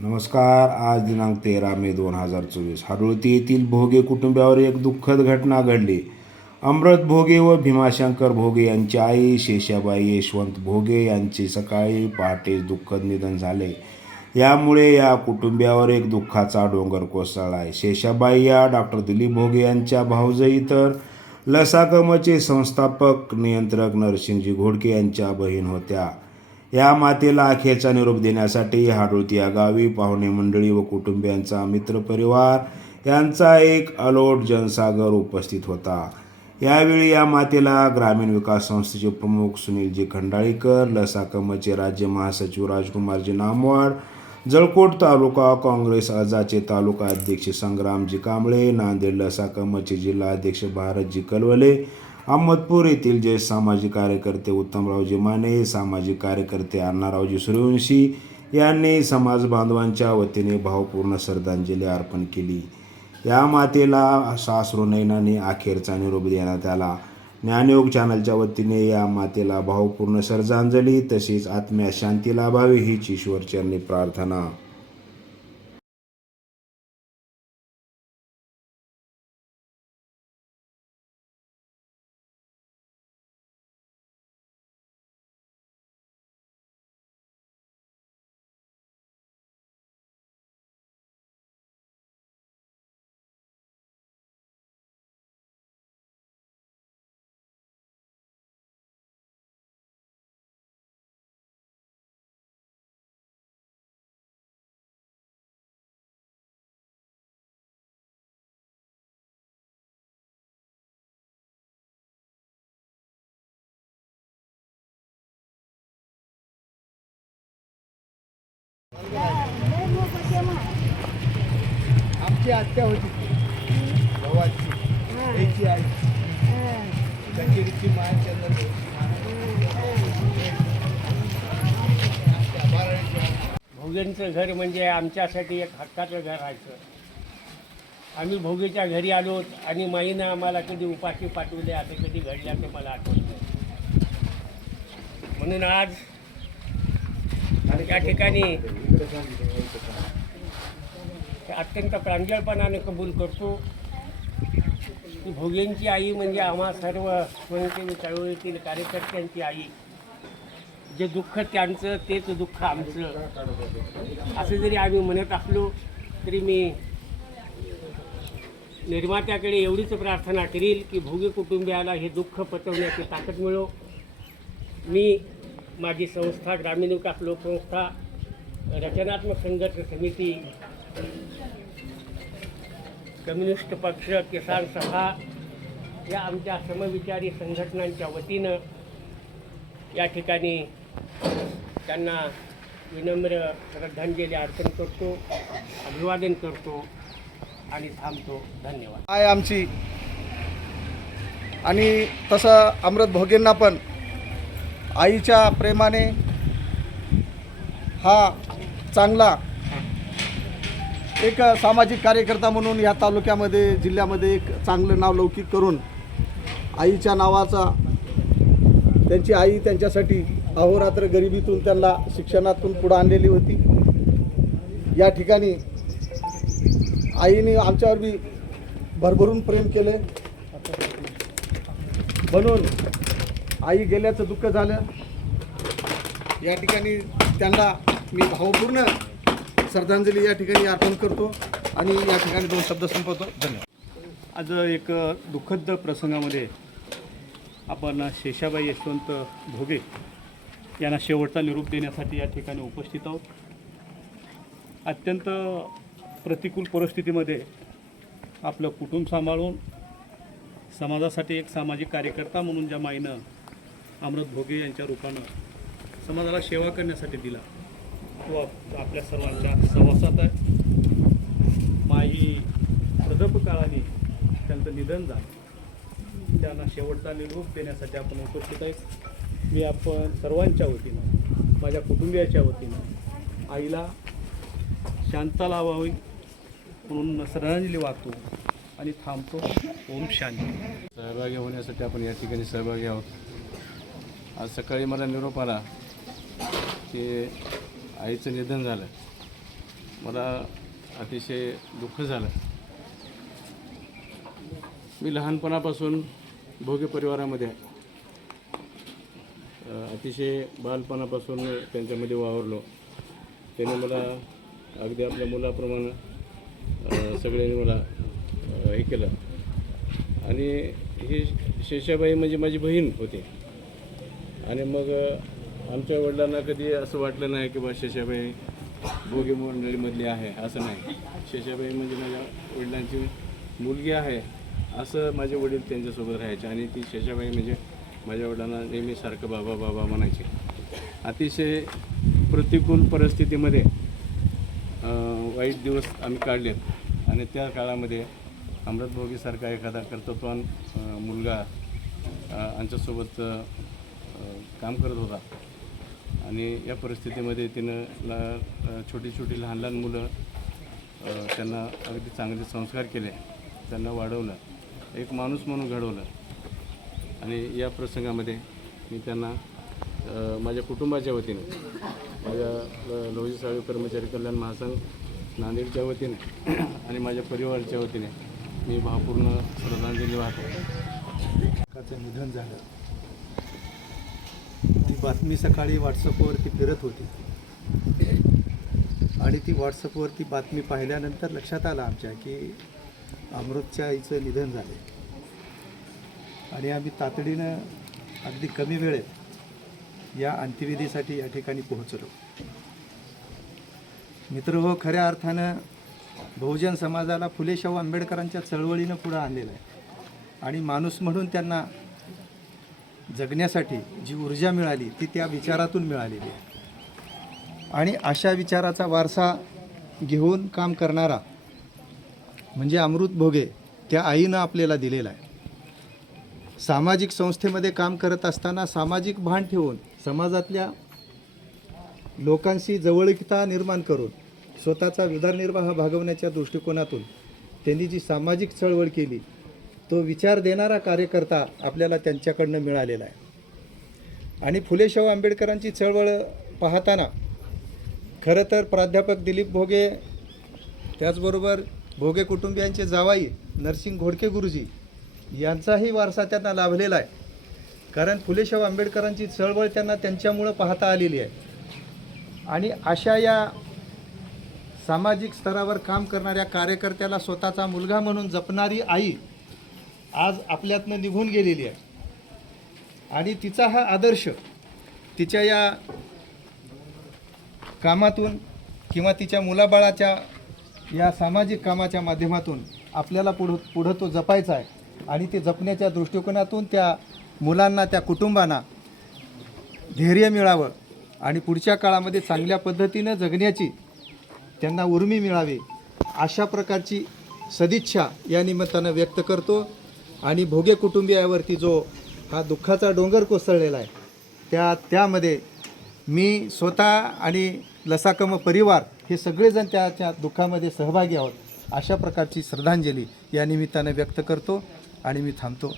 नमस्कार आज दिनांक तेरा मे दोन हजार चोवीस. हरुळती येथील भोगे कुटुंबावर एक दुःखद घटना घडली. अमृत भोगे व भीमाशंकर भोगे यांची आई शेषाबाई यशवंत भोगे यांचे सकाळी पहाटे दुःखद निधन झाले. यामुळे या कुटुंबियावर एक दुःखाचा डोंगर कोसळला आहे. शेषाबाई या डॉक्टर दिलीप भोगे यांच्या भाऊजई तर लसाकमचे संस्थापक नियंत्रक नरसिंहजी घोडके यांच्या बहीण होत्या. या मातेला अखेरचा निरोप देण्यासाठी हाडोळती या गावी पाहुणे मंडळी व कुटुंबियांचा मित्रपरिवार यांचा एक अलोट जनसागर उपस्थित होता. यावेळी या मातेला ग्रामीण विकास संस्थेचे प्रमुख सुनीलजी खंडाळीकर लसाकमचे राज्य महासचिव राजकुमारजी नामवाड जळकोट तालुका काँग्रेस अर्जाचे तालुका अध्यक्ष संग्रामजी कांबळे नांदेड लसाकमचे जिल्हा अध्यक्ष भारतजी कलवले अहमदपूर येथील ज्येष्ठ सामाजिक कार्यकर्ते उत्तमरावजी माने सामाजिक कार्यकर्ते अण्णारावजी सूर्यवंशी यांनी समाज बांधवांच्या वतीने भावपूर्ण श्रद्धांजली अर्पण केली. या मातेला सासरू नैनाने अखेरचा निरोप देण्यात आला. ज्ञानयोग चॅनलच्या वतीने या मातेला भावपूर्ण श्रद्धांजली तसेच आत्म्या शांती लाभावी हीच ईश्वरचरणी प्रार्थना. आमची आत्या होती. भावाची. त्याची आई. कचेरीची माय भोगेंचं घर म्हणजे आमच्यासाठी एक हक्काचं घर राहायचं आम्ही भोगेच्या घरी आलो आणि माईनं आम्हाला कधी उपाशी पाठवले असे कधी घडल्याचं मला आठवत नाही. म्हणून आज या ठिकाणी अत्यंत प्रांजळपणाने कबूल करतो. की भोगेंची आई म्हणजे आम्हा सर्व स्वयंसेवी चळवळीतील कार्यकर्त्यांची आई. जे दुःख त्यांचं तेच दुःख आमचं. असं जरी आम्ही म्हणत असलो तरी मी निर्मात्याकडे एवढीच प्रार्थना करील की भोगी कुटुंबियाला हे दुःख पचवण्याची ताकद मिळो. मी माझी संस्था ग्रामीण विकास लोकसंस्था रचनात्मक संघर्ष समिती कम्युनिस्ट पक्ष किसान सभा या आमच्या समविचारी संघटनांच्या वतीनं या ठिकाणी त्यांना विनम्र श्रद्धांजली अर्पण करतो अभिवादन करतो आणि थांबतो. धन्यवाद. आय आमची. आणि तसं अमृत भोगेंना पण आईच्या प्रेमाने हा चांगला एक सामाजिक कार्यकर्ता म्हणून या तालुक्यामध्ये जिल्ह्यामध्ये एक चांगलं नाव लौकिक करून आईच्या नावाचा त्यांची आई त्यांच्यासाठी अहोरात्र गरिबीतून त्यांना शिक्षणातून पुढं आणलेली होती. या ठिकाणी आईने आमच्यावर बी भरभरून प्रेम केले. म्हणून आई गेल्याचं दुःख झालं. या ठिकाणी त्यांना मी भावपूर्ण श्रद्धांजली या ठिकाणी अर्पण करतो आणि या ठिकाणी दोन शब्द संपवतो. धन्यवाद. आज एक दुःखद प्रसंगामध्ये आपण शेषाबाई यशवंत भोगे यांना शेवटचा निरोप देण्यासाठी या ठिकाणी उपस्थित आहोत. अत्यंत प्रतिकूल परिस्थितीमध्ये आपलं कुटुंब सांभाळून समाजासाठी एक सामाजिक कार्यकर्ता म्हणून ज्या माईनं अमृत भोगे यांच्या रूपानं समाजाला सेवा करण्यासाठी दिला तो आप- आपल्या सर्वांच्या सहवासात आहे. माई काळाने त्यांचं निधन झालं. त्यांना शेवटचा निरोप देण्यासाठी आपण उपस्थित आहे. मी आपण सर्वांच्या वतीनं माझ्या कुटुंबियाच्या वतीनं आईला शांता लावावी म्हणून श्रद्धांजली वागतो आणि थांबतो. ओम शांती. सहभागी होण्यासाठी आपण या ठिकाणी सहभागी आहोत. आज सकाळी मला निरोप आला की आईचं निधन झालं. मला अतिशय दुःख झालं. मी लहानपणापासून भोगे परिवारामध्ये आहे. अतिशय बालपणापासून त्यांच्यामध्ये वावरलो. त्याने मला अगदी आपल्या मुलाप्रमाणे सगळ्यांनी मला हे केलं. आणि ही शेषाबाई म्हणजे माझी बहीण होती. आणि मग आमच्या वडिलांना कधी असं वाटलं नाही की बा शेषाबाई भोगी मंडळीमधली आहे असं नाही. शेषाबाई म्हणजे माझ्या वडिलांची मुलगी आहे असं माझे वडील त्यांच्यासोबत राहायचे आणि ती शेषाबाई म्हणजे माझ्या वडिलांना नेहमी सारखं बाबा बाबा म्हणायचे. अतिशय प्रतिकूल परिस्थितीमध्ये वाईट दिवस आम्ही काढलेत आणि त्या काळामध्ये अमृत भोगीसारखा एखादा कर्तृत्वान मुलगा आमच्यासोबत काम करत होता. आणि या परिस्थितीमध्ये तिनं ला छोटी छोटी लहान लहान मुलं त्यांना अगदी चांगले संस्कार केले त्यांना वाढवलं एक माणूस म्हणून घडवलं. आणि या प्रसंगामध्ये मी त्यांना माझ्या कुटुंबाच्या वतीने माझ्या ल- लोही साळी कर्मचारी कल्याण महासंघ नांदेडच्या वतीने आणि माझ्या परिवाराच्या वतीने मी भावपूर्ण श्रद्धांजली वाहतो. निधन झालं. बातमी सकाळी व्हॉट्सअपवरती फिरत होती. आणि ती व्हॉट्सअपवरती बातमी पाहिल्यानंतर लक्षात आलं आमच्या की अमृतच्या आईचं निधन झाले आणि आम्ही तातडीनं अगदी कमी वेळेत या अंत्यविधीसाठी या ठिकाणी पोहोचलो. मित्र हो खऱ्या अर्थानं बहुजन समाजाला फुले शाहू आंबेडकरांच्या चळवळीनं पुढं आणलेलं आहे. आणि माणूस म्हणून त्यांना जगण्यासाठी जी ऊर्जा मिळाली ती त्या विचारातून मिळालेली आहे. आणि अशा विचाराचा वारसा घेऊन काम करणारा म्हणजे अमृत भोगे त्या आईनं आपल्याला दिलेला आहे. सामाजिक संस्थेमध्ये काम करत असताना सामाजिक भान ठेवून समाजातल्या लोकांशी जवळकीता निर्माण करून स्वतःचा उदरनिर्वाह भागवण्याच्या दृष्टिकोनातून त्यांनी जी सामाजिक चळवळ केली तो विचार देणारा कार्यकर्ता आपल्याला त्यांच्याकडनं मिळालेला आहे. आणि फुले शाहू आंबेडकरांची चळवळ पाहताना खरं तर प्राध्यापक दिलीप भोगे त्याचबरोबर भोगे कुटुंबियांचे जावाई नरसिंग घोडके गुरुजी यांचाही वारसा त्यांना लाभलेला आहे. कारण फुले शाहू आंबेडकरांची चळवळ त्यांना त्यांच्यामुळं पाहता आलेली आहे. आणि अशा या सामाजिक स्तरावर काम करणाऱ्या कार्यकर्त्याला स्वतःचा मुलगा म्हणून जपणारी आई आज आपल्यातनं निघून गेलेली आहे. आणि तिचा हा आदर्श तिच्या या कामातून किंवा तिच्या मुलाबाळाच्या या सामाजिक कामाच्या माध्यमातून आपल्याला पुढं पुढं तो जपायचा आहे. आणि ते जपण्याच्या दृष्टिकोनातून त्या मुलांना त्या कुटुंबांना धैर्य मिळावं. आणि पुढच्या काळामध्ये चांगल्या पद्धतीनं जगण्याची त्यांना उर्मी मिळावी अशा प्रकारची सदिच्छा या निमित्तानं व्यक्त करतो. आणि भोगे कुटुंबियावरती जो हा दुःखाचा डोंगर कोसळलेला आहे त्या त्यामध्ये मी स्वतः आणि लसाकम परिवार हे सगळेजण त्याच्या दुःखामध्ये सहभागी आहोत. अशा प्रकारची श्रद्धांजली या निमित्तानं व्यक्त करतो आणि मी थांबतो.